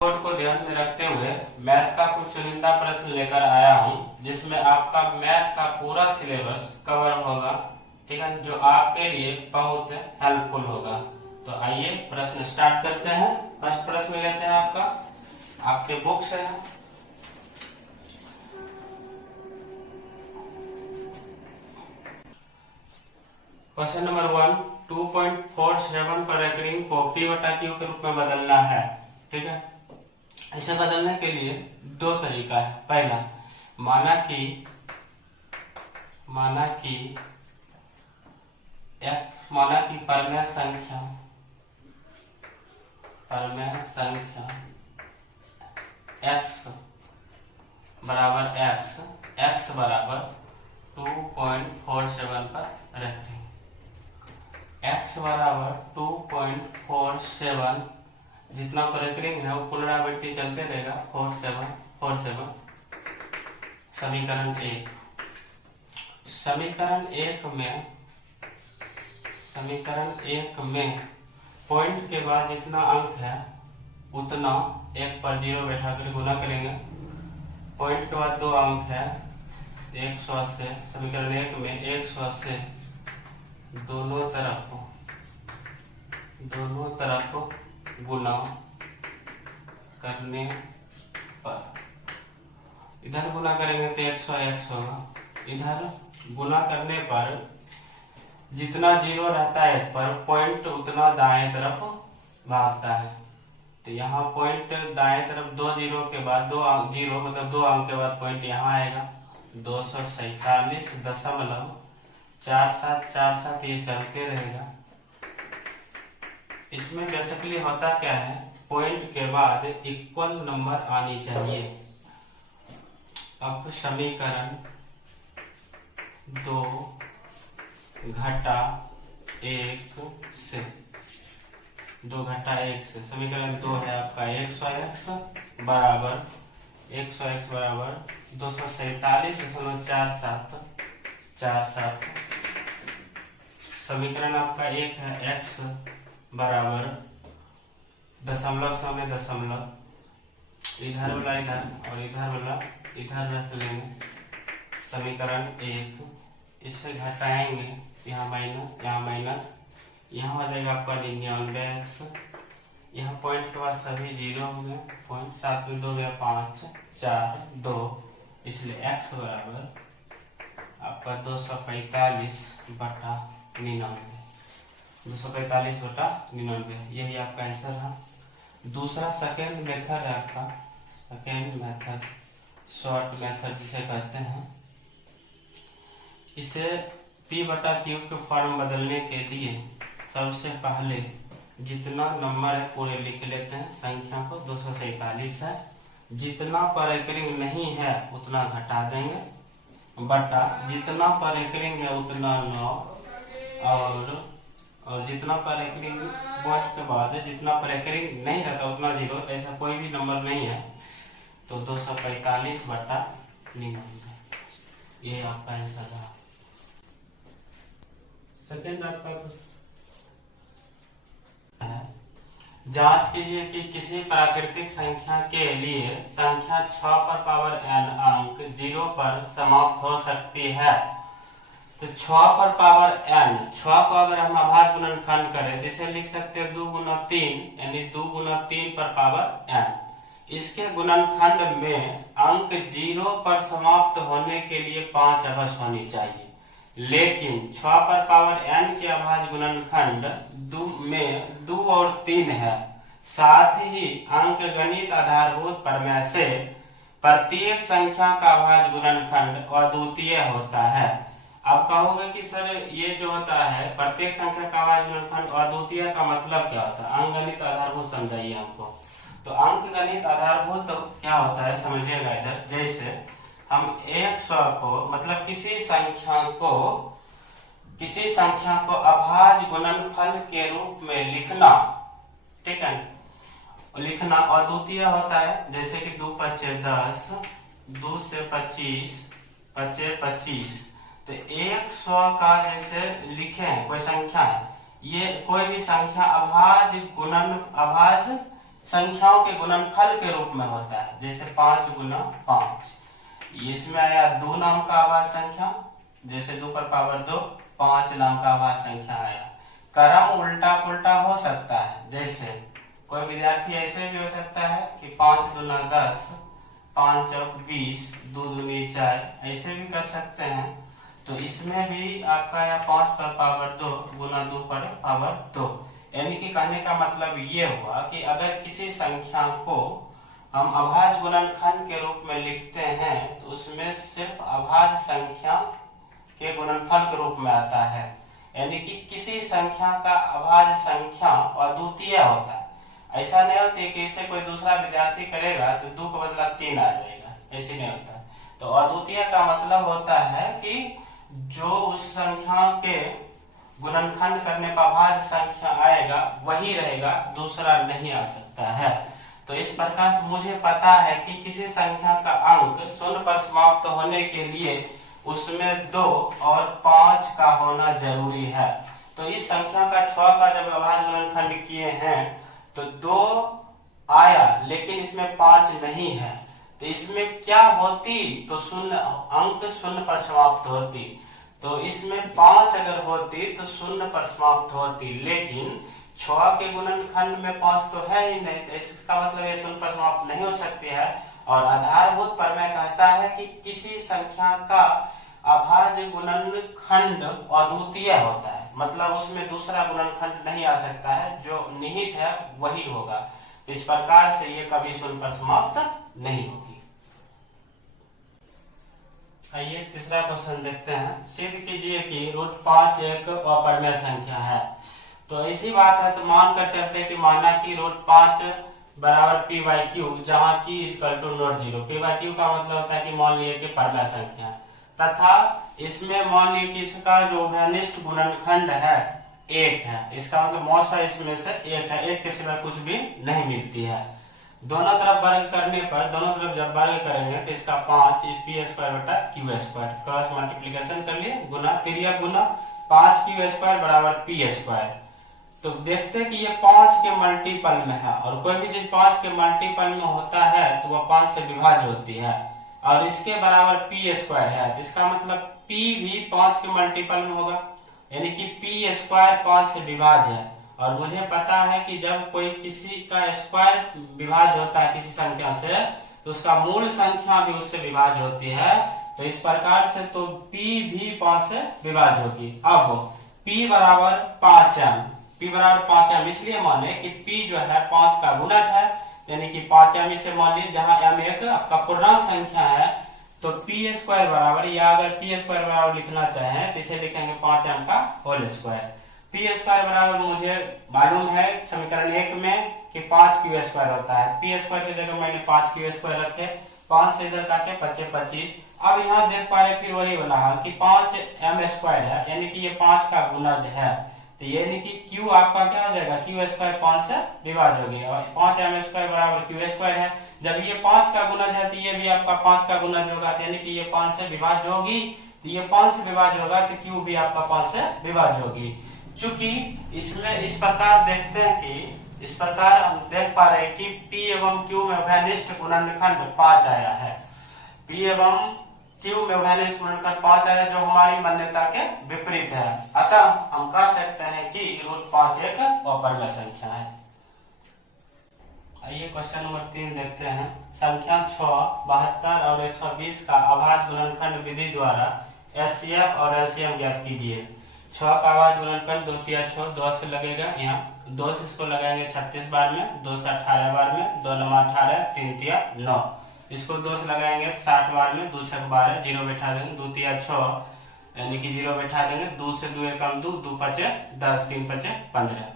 Code को ध्यान में रखते हुए मैथ का कुछ चुनिंदा प्रश्न लेकर आया हूँ, जिसमें आपका मैथ का पूरा सिलेबस कवर होगा। ठीक है, जो आपके लिए बहुत हेल्पफुल होगा। तो आइए प्रश्न स्टार्ट करते हैं। फर्स्ट प्रश्न लेते हैं आपके बुक्स है। क्वेश्चन नंबर 1, 2.47 पर रेकरिंग को P/Q के रूप में बदलना है। ठीक है, इसे बदलने के लिए दो तरीका है। पहला, माना कि परमेय संख्या x बराबर x बराबर 2.47 पर रहते हैं। x बराबर 2.47 जितना पर रेकरिंग है वो पुनरावृत्ति चलते रहेगा। 4747 समीकरण एक में पॉइंट के बाद जितना अंक है उतना एक पर जीरो बैठा कर गुना करेंगे। पॉइंट के बाद दो अंक है 180। समीकरण एक में 180 दोनों तरफ गुना करने पर, इधर गुना करेंगे तो 100 होगा। इधर गुना करने पर जितना जीरो रहता है पर पॉइंट उतना दाएं तरफ भागता है। तो यहाँ पॉइंट दाएं तरफ दो जीरो के बाद दो अंक जीरो मतलब दो अंक के बाद पॉइंट यहाँ आएगा 247.47 ये चलते रहेगा। इसमें बेसिकली होता क्या है, पॉइंट के बाद इक्वल नंबर आनी चाहिए। अब समीकरण 2 घटा 1 से समीकरण 2 है आपका 100x बराबर 247.47। समीकरण आपका एक है x बराबर दशमलव सामने दशमलव, इधर वाला इधर और इधर वाला इधर रख लेंगे। समीकरण 1 इससे घटाएंगे, यहाँ माइनस यहाँ हो जाएगा आपका 99x। यहाँ पॉइंट के बाद सभी जीरो हो गए। पॉइंट 7 में 2 गया 5 4 2, इसलिए x बराबर आपका 245/99। यही आपका आंसर है। दूसरा सेकेंड मेथड है आपका, शॉर्ट मेथड जिसे कहते हैं। इसे P/Q के फॉर्म बदलने के लिए सबसे पहले जितना नंबर है पूरे लिख लेते हैं। संख्या को 247 है, जितना पर रेकरिंग नहीं है उतना घटा देंगे बटा जितना पर रेकरिंग है उतना 9 और जितना पर रेकरिंग पॉइंट के बाद जितना पर रेकरिंग नहीं रहता उतना जीरो। ऐसा कोई भी नंबर नहीं है तो 245/99 ये आपका आंसर है। सेकेंड आपका जांच कीजिए कि किसी प्राकृतिक संख्या के लिए संख्या 6 पर पावर n अंक 0 पर समाप्त हो सकती है। तो 6 पर पावर n, 6 को अगर हम अभाज्य गुणनखंड करें जिसे लिख सकते हैं 2 गुना 3 यानी 2 गुना 3 पर पावर n। इसके गुणनखंड में अंक 0 पर समाप्त होने के लिए 5 अवश्य होनी चाहिए, लेकिन 6 पर पावर n के अभाज्य गुणनखंड में 2 और 3 है। साथ ही अंकगणित आधारभूत प्रमेय से प्रत्येक संख्या का अभाज्य गुणनखंड अद्वितीय होता है। अब कहोगे कि सर ये जो होता है प्रत्येक संख्या का अभाज्य गुणनखंड अद्वितीय का मतलब क्या होता है? अंकगणित आधारभूत समझाइए हमको। तो अंकगणित आधारभूत तो क्या होता है समझिएगा इधर। जैसे हम 100 को मतलब किसी संख्या को अभाज्य गुणनफल के रूप में लिखना, ठीक है, लिखना अद्वितीय होता है। जैसे कि 2 5 10, 2 से 25 5 25। तो 100 का जैसे लिखे कोई संख्या है, ये कोई भी संख्या अभाज्य संख्याओं के गुणनफल के रूप में होता है। जैसे 5 गुना 5, इसमें आया 2 नाम का आवाज संख्या, जैसे 2 पर पावर 2, 5 नाम का आवाज संख्या आया। क्रम उल्टा पुल्टा हो सकता है, जैसे कोई विद्यार्थी ऐसे भी हो सकता है कि 5 दूना 10, 5 चौक 20, 2 दूनी 4, ऐसे भी कर सकते हैं। तो इसमें भी आपका या 5 पर पावर 2 गुना 2 पर पावर 2। यानी कि कहने का मतलब ये हुआ कि अगर किसी संख्या को हम अभाज्य गुणनखंड के रूप में लिखते हैं तो उसमें सिर्फ अभाज्य संख्या के गुणनफल के रूप में आता है। यानी कि किसी संख्या का अभाज्य संख्या अद्वितीय होता है। ऐसा नहीं होता कि इसे कोई दूसरा विद्यार्थी करेगा तो 2 का बदला 3 आ जाएगा, ऐसे नहीं होता। तो अद्वितीय का मतलब होता है कि जो उस संख्या के गुणनखंड करने पर अभाज्य संख्या आएगा वही रहेगा, दूसरा नहीं आ सकता है। तो इस प्रकार से मुझे पता है कि किसी संख्या का अंक शून्य पर समाप्त होने के लिए उसमें 2 और 5 का होना जरूरी है। तो इस संख्या का 6 का जब अभाज्य गुणनखंड किए हैं तो 2 आया लेकिन इसमें 5 नहीं है, तो इसमें क्या होती, तो शून्य अंक शून्य पर समाप्त होती। तो इसमें 5 अगर होती तो शून्य पर समाप्त होती, लेकिन 6 के गुणनखंड में 5 तो है ही नहीं, तो इसका मतलब ये शून्य पर समाप्त नहीं हो सकती है। और आधारभूत प्रमेय कहता है कि किसी संख्या का अभाज्य गुणनखंड अद्वितीय होता है, मतलब उसमें दूसरा गुणनखंड नहीं आ सकता है, जो निहित है वही होगा। इस प्रकार से ये कभी शून्य पर समाप्त नहीं होगी। आइए तीसरा क्वेश्चन देखते हैं। सिद्ध कीजिए कि √5 एक अपरिमेय संख्या है। तो ऐसी बात है तो मान कर चलते हैं कि माना कि √5 बराबर p/q, जहाँ q = नॉट 0। p/q का मतलब होता है कि मान लिए कि परिमेय संख्या, तथा इसमें मान लीजिए कि इसका जो उभयनिष्ठ गुणनखंड है 1 है। इसका मतलब मौसा इसमें से 1 है, 1 के सिवा कुछ भी नहीं मिलती है। दोनों तरफ वर्ग करने पर, दोनों तरफ जब वर्ग करेंगे तो इसका 5 p² क्रॉस मल्टीप्लिकेशन कर लिए, गुना तिर्यक गुना 5q² बराबर p²। तो देखते हैं कि ये 5 के मल्टीपल में है, और कोई भी चीज 5 के मल्टीपल में होता है तो वह 5 से विभाज्य होती है, और इसके बराबर p² है, तो इसका मतलब p भी 5 के मल्टीपल में होगा, यानी कि p² 5 से विभाज्य है। और मुझे पता है कि जब कोई किसी का स्क्वायर विभाज्य होता है किसी संख्या से, तो उसका मूल संख्या भी उससे विभाज्य होती है। तो इस प्रकार से तो p भी 5 से विभाज्य होगी। अब p बराबर 5m, p बराबर 5m इसलिए माने कि p जो है 5 का गुणज है, यानी कि 5m इसे मान लीजिए, जहां m एक आपका पूर्णांक संख्या है, तो p² बराबर, या अगर p² बराबर लिखना चाहें तो इसे लिखेंगे 5m का होल स्क्वायर। p² बराबर मुझे मालूम है समीकरण 1 में कि 5q² होता है। p² की जगह मैंने 5q² रखे, 5 से इधर काटे 5 25। अब यहाँ देख पा रहे फिर वही वाला हाल कि 5m² है, यानी कि ये 5 का गुणज है, तो यानी कि q आपका क्या हो जाएगा, q² 5 से विभाज्य हो गया, और 5m² बराबर q² है। जब ये 5 का गुणज है तो ये भी आपका 5 का गुणज होगा, यानी कि ये 5 से विभाज्य होगी, तो ये 5 से विभाज्य होगा तो q भी आपका 5 से विभाज्य होगी। चूंकि इसमें इस प्रकार देखते हैं कि इस प्रकार हम देख पा रहे हैं कि p एवं q में उभयनिष्ठ गुणनखंड 5 आया है, p एवं q में उभयनिष्ठ गुणनखंड 5 आया, जो हमारी मान्यता के विपरीत है। अतः हम कह सकते हैं कि √5 एक अपरिमेय संख्या है। आइए क्वेश्चन नंबर 3 देखते हैं। संख्या 6, 72 और 120 का अभाज्य गुणनखंड विधि द्वारा HCF और LCM ज्ञात कीजिए। 6 का अभाज्य गुणनखंड 2 तिया 6, 2 से लगेगा, यहाँ 2 से इसको लगाएंगे 36 बार में, 2 से 18 बार में, 2 9 18, 3 तिया 9, इसको 2 से लगाएंगे 60 बार में, 2 6 12, 0 बैठा देंगे, 2 तिया 6 यानी कि 0 बैठा देंगे, 2 से 2 कम 2, 2 5 10, 3 5 15।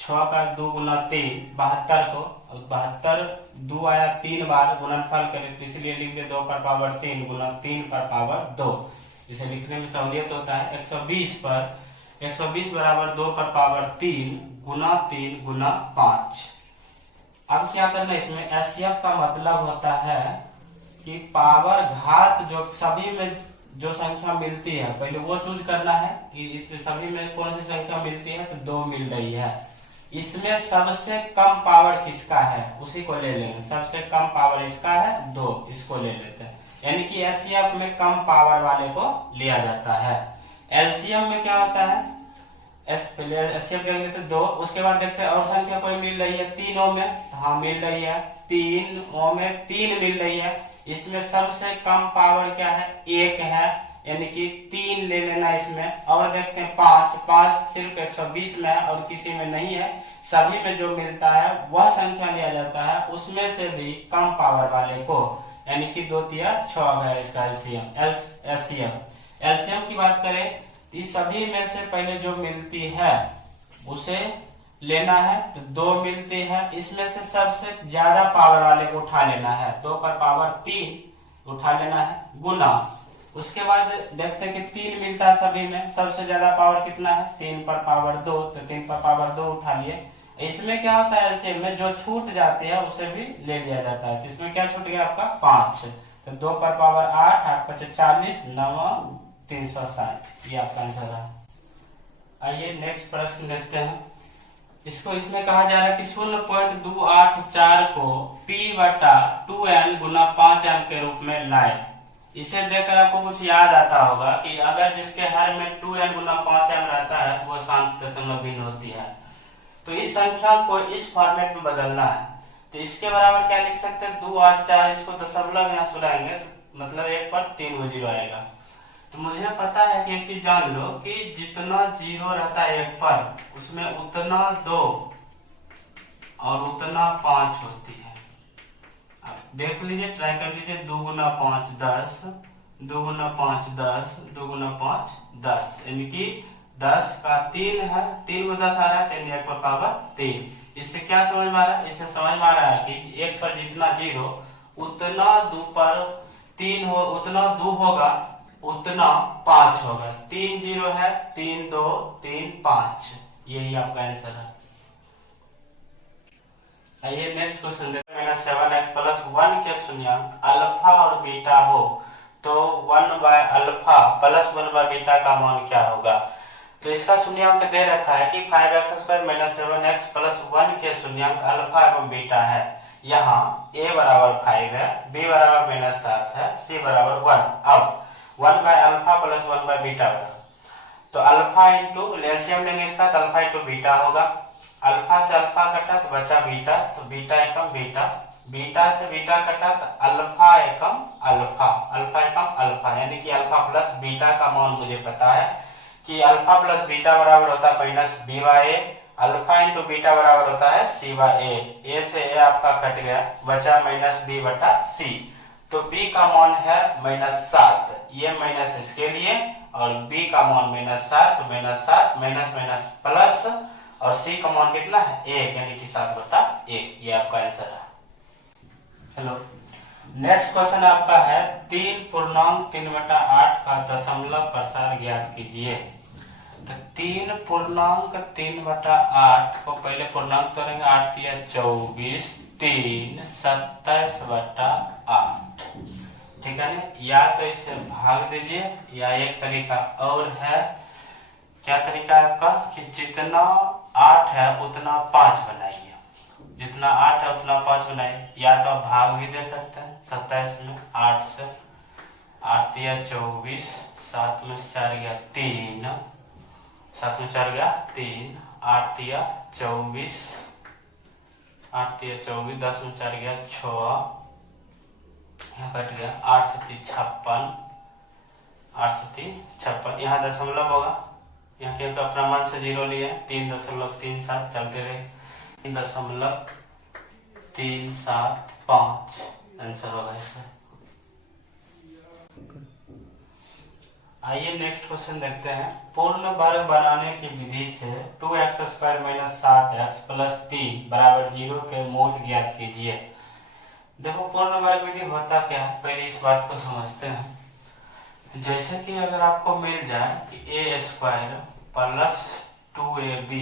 6 का 2 गुना 3 72 को, 72 2 आया 3 बार, गुणनफल करें तो इसलिए लिख दे 2 पर पावर 3 गुना 3 पर पावर 2, इसे लिखने में सहूलियत होता है। 120 पर 120 बराबर 2 पर पावर 3 गुना 5। अब क्या करना है, इसमें HCF का मतलब होता है कि पावर घात जो सभी में जो संख्या मिलती है, पहले वो चूज करना है कि इस सभी में कौन सी संख्या मिलती है, तो 2 मिल रही है, इसमें सबसे कम पावर किसका है उसी को ले लेंगे। सबसे कम पावर इसका है 2, इसको ले लेते हैं। यानी कि एचसीएफ में कम पावर वाले को लिया जाता है। एलसीएम में क्या होता है, एचसीएफ देख लेते 2, उसके बाद देखते हैं और संख्या कोई मिल रही है 3 ओम में, हाँ मिल रही है 3 ओम में 3 मिल रही है। इसमें सबसे कम पावर क्या है 1 है, यानी कि 3 ले लेना इसमें। और देखते हैं 5 सिर्फ 120 में है और किसी में नहीं है, सभी में जो मिलता है वह संख्या लिया जाता है, उसमें से भी कम पावर वाले को, यानी कि 2 तिया 6 है इसका एलसीएम। एलसीएम की बात करें, इस सभी में से पहले जो मिलती है उसे लेना है, तो 2 मिलती है, इसमें से सबसे ज्यादा पावर वाले को उठा लेना है, 2 पर पावर 3 उठा लेना है, गुना। उसके बाद देखते हैं कि 3 मिलता है सभी में, सबसे ज्यादा पावर कितना है 3 पर पावर 2, तो 3 पर पावर 2 उठा लिए। इसमें क्या होता है एलसीएम में जो छूट जाती है उसे भी ले लिया जाता है। तो इसमें क्या छूट गया आपका 5, तो 2 पर पावर 8, 8 5 40, 9 360, ये आपका आंसर है। आइए नेक्स्ट प्रश्न देखते हैं। इसमें कहा जा रहा है कि 0.284 को P बटा 2n गुना 5n के रूप में लाए। इसे देखकर आपको कुछ याद आता होगा कि अगर जिसके हर में 2n गुना 5n रहता है वो शांत दशमलव भिन्न होती है। तो इस संख्या को इस फॉर्मेट में बदलना है, तो इसके बराबर क्या लिख सकते हैं 284, इसको दशमलव यहाँ सुनाएंगे तो मतलब 1 पर 3 जीरो आएगा। तो मुझे पता है कि एक चीज जान लो कि जितना जीरो रहता है 1 पर उसमें उतना 2 और उतना 5 होती है। अब देख लीजिए, ट्राई कर लीजिए, 2 गुना 5 10, 2 गुना 5 10, 2 गुना 5 10, यानी कि 10 का 3 है, 3 को 10 आ रहा है, 3 1 पर पावर 3। इससे क्या समझ में आ रहा है, इससे समझ में आ रहा है कि 1 पर जितना जीरो उतना 2 पर 3 हो, उतना 2 होगा उतना 5 होगा। 3 जीरो है, 3 2 3 5, यही आपका आंसर है। आइए नेक्स्ट क्वेश्चन देखते हैं। 7x प्लस 1 के शून्यंक अल्फा और बीटा हो तो 1 by alpha plus 1 by beta का मान क्या होगा। तो इसका शून्यंक दे रखा है कि 5x square minus 7x plus 1 के शून्यंक अल्फा एवं बीटा है। यहाँ a बराबर 5 है, b बराबर -7 है, c बराबर 1। अब 1 by alpha plus 1 by beta बराबर, तो अल्फा इंटू एलसीएम लेंगे इसका, तो अल्फा इंटू बीटा होगा। अल्फा से अल्फा कटा तो बचा बीटा, तो बीटा एकम बीटा, बीटा से बीटा कटा तो अल्फा एकम अल्फा, अल्फा एकम अल्फा, यानी कि अल्फा प्लस बीटा का मान मुझे पता है कि अल्फा प्लस बीटा बराबर होता है माइनस बी बाय ए, अल्फा इंटू बीटा बराबर होता है सी बाय ए से ए आपका कट गया, बचा माइनस बी बटा सी। तो b का मान है -7, ये माइनस इसके लिए, और b का मान -7, तो -7 माइनस माइनस प्लस, और c का मान कितना है 1, यानी कि 7/1, ये आपका आंसर है। चलो नेक्स्ट क्वेश्चन आपका है 3 पूर्णांक 3/8 का दशमलव प्रसार ज्ञात कीजिए। तो 3 पूर्णांक 3/8 को पहले पूर्णांक तोड़ेंगे, 8 तिया 24, 3 27/8, ठीक है ना। या तो इसे भाग दीजिए, या एक तरीका और है, क्या तरीका है आपका कि जितना 8 है उतना 5 बनाइए, जितना 8 है उतना 5 बनाइए। या तो आप भाग भी दे सकते हैं 27 में 8 से, 8 तिया 24, 7 में 4 गया 3, 7 में 4 गया 3, 8 तिया 24, 8 तिया 24, 10 में 4 गया 6, यहाँ कट गया 8 से 3 56, 8 से 3 56, यहाँ दशमलव होगा, यहाँ क्योंकि अपना मान से 0 लिया 3.37 चलते रहे, 3.375 आंसर होगा इसका। आइए नेक्स्ट क्वेश्चन देखते हैं। पूर्ण वर्ग बनाने की विधि से 2x square minus 7x plus 3 बराबर 0 के मूल ज्ञात कीजिए। देखो पूर्ण वर्ग विधि होता क्या है, पहले इस बात को समझते हैं। जैसे कि अगर आपको मिल जाए कि a स्क्वायर प्लस 2ab,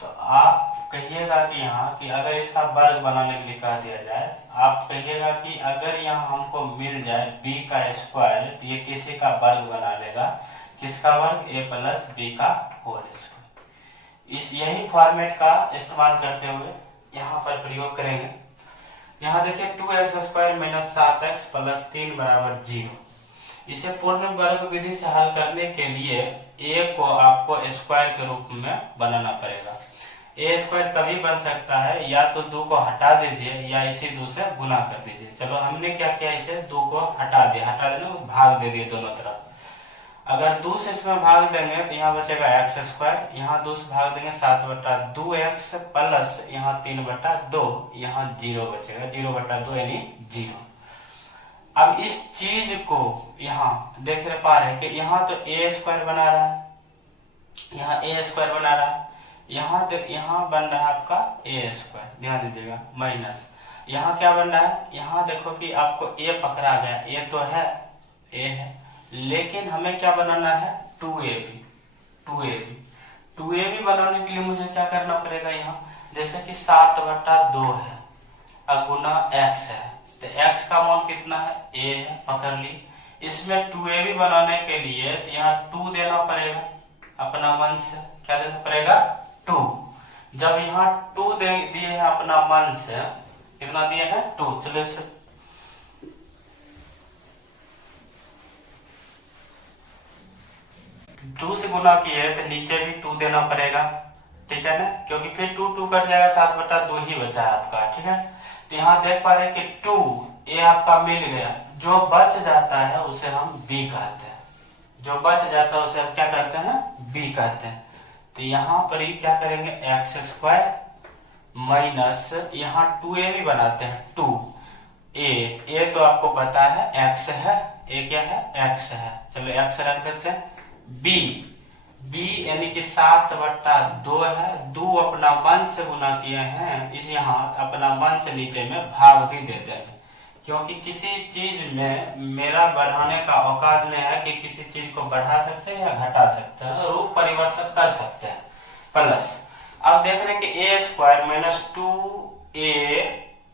तो आप कहिएगा कि यहाँ कि अगर इसका वर्ग बनाने के लिए कह दिया जाए, आप कहिएगा कि अगर यहाँ हमको मिल जाए b का स्क्वायर, तो ये किसी का वर्ग बना लेगा, किसका वर्ग, a प्लस b का होल स्क्वायर। इस यही फॉर्मेट का इस्तेमाल करते हुए यहाँ पर प्रयोग करेंगे। यहाँ देखिए 2x² माइनस 7x प्लस 3 बराबर 0। इसे पूर्ण वर्ग विधि से हल करने के लिए a को आपको स्क्वायर के रूप में बनाना पड़ेगा। a स्क्वायर तभी बन सकता है या तो 2 को हटा दीजिए या इसी 2 से गुना कर दीजिए। चलो हमने क्या किया, इसे 2 को हटा देना, भाग दे दिए दोनों तरफ। अगर 2 से इसमें भाग देंगे तो यहाँ बचेगा x², यहाँ 2 से भाग देंगे 7/2x प्लस यहाँ 3/2, यहाँ 0 बचेगा, 0/2 यानी 0। अब इस चीज को यहाँ देख पा रहे हैं कि यहाँ तो a² बना रहा है, यहाँ a² बना रहा है, यहाँ तो यहाँ बन रहा है आपका a², ध्यान दीजिएगा, माइनस यहाँ क्या बन रहा है, यहाँ देखो कि आपको a पकड़ा गया, a तो है, a है, लेकिन हमें क्या बनाना है 2ab बनाने के लिए मुझे क्या करना पड़ेगा, यहाँ जैसे कि 7/2 है और गुना x है, तो x का मान कितना है, a है, पकड़ ली। इसमें 2ab बनाने के लिए तो यहाँ 2 देना पड़ेगा अपना मन से, क्या देना पड़ेगा 2। जब यहाँ 2 दिए हैं अपना मन से, कितना दिए हैं 2, चलो इसे 2 से गुना किए तो नीचे भी 2 देना पड़ेगा, ठीक है ना, क्योंकि फिर 2 कट जाएगा, 7/2 ही बचा है आपका, ठीक है। तो यहाँ देख पा रहे हैं कि 2 ये आपका मिल गया, जो बच जाता है उसे हम b कहते हैं, जो बच जाता है उसे हम क्या कहते हैं, b कहते हैं। तो यहाँ पर ही क्या करेंगे, x² माइनस यहाँ 2a भी बनाते हैं, 2a तो आपको पता है x है, a क्या है, x है, चलो x रख देते हैं। b यानी कि 7/2 है, 2 अपना मन से गुना किए हैं, इस यहाँ अपना मन से नीचे में भाग भी देते हैं, क्योंकि किसी चीज में मेरा बढ़ाने का औकात नहीं है कि किसी चीज को बढ़ा सकते हैं या घटा सकते हैं, रूप परिवर्तन कर सकते हैं। प्लस अब देख रहे हैं कि a² माइनस 2a,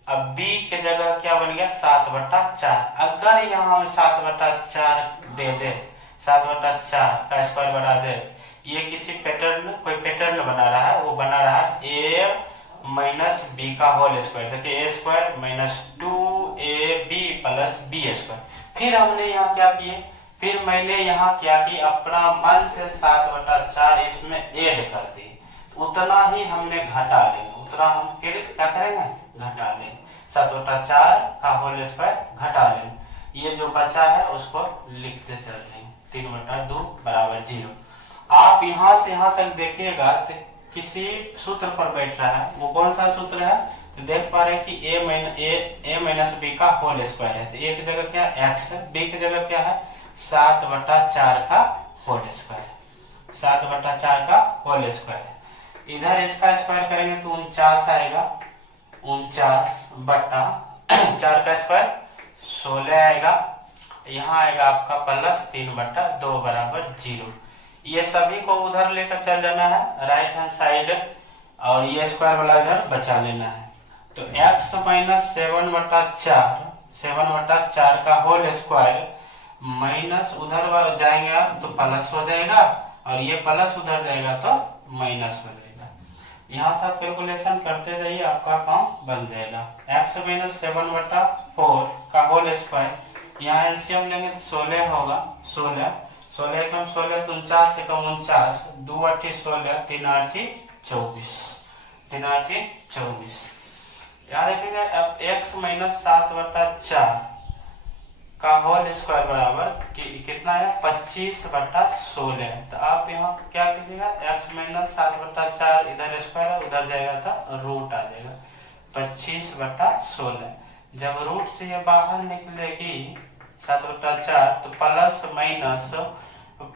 अब b के जगह क्या बन गया 7/4। अगर यहाँ हम 7/4 दे दे, 7/4 का स्क्वायर बढ़ा दे, ये किसी पैटर्न, कोई पैटर्न बना रहा है, वो बना रहा है a माइनस b का होल स्क्वायर। देखिए a² minus 2ab plus b²। फिर हमने यहाँ क्या किए, फिर मैंने यहाँ क्या कि अपना मन से 7/4 इसमें ऐड कर दी, उतना ही हमने घटा लेंगे, उतना हम फिर क्या करेंगे, घटा लेंगे, 7/4 का होल स्क्वायर घटा लेंगे, ये जो बचा है उसको लिखते चल रहे, 3/2 बराबर 0। आप यहाँ से यहाँ तक देखिएगा तो किसी सूत्र पर बैठ रहा है, वो कौन सा सूत्र है, तो देख पा रहे हैं कि a माइनस b का होल स्क्वायर है, तो a की जगह क्या x है, b की जगह क्या है 7/4 का होल स्क्वायर, 7/4 का होल स्क्वायर। इधर इसका स्क्वायर करेंगे तो 49 आएगा, 49/4 का स्क्वायर 16 आएगा, यहाँ आएगा आपका प्लस 3/2 बराबर 0। ये सभी को उधर लेकर चल जाना है राइट हैंड साइड, और ये स्क्वायर वाला इधर बचा लेना है। तो x माइनस 7/4 का होल स्क्वायर माइनस उधर जाएंगे आप तो प्लस हो जाएगा, और ये प्लस उधर जाएगा तो माइनस हो जाएगा। यहाँ से आप कैलकुलेशन करते जाइए, आपका काम बन जाएगा। x माइनस 7/4 का होल स्क्वायर, यहाँ एलसीएम लेंगे तो 16 होगा, 16 कम 16 तो 49 से कम 49, 2 8 16, 3 8 24, 3 8 24। यहाँ देखेंगे अब x माइनस 7/4 का होल स्क्वायर बराबर कितना है 25/16। तो आप यहाँ क्या कीजिएगा, x माइनस 7/4 इधर स्क्वायर उधर जाएगा तो रूट आ जाएगा 25/16। जब रूट से ये बाहर निकलेगी 7/4 तो प्लस माइनस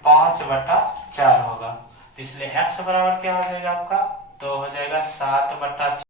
5/4 होगा, इसलिए x बराबर क्या हो जाएगा आपका, तो हो जाएगा 7/4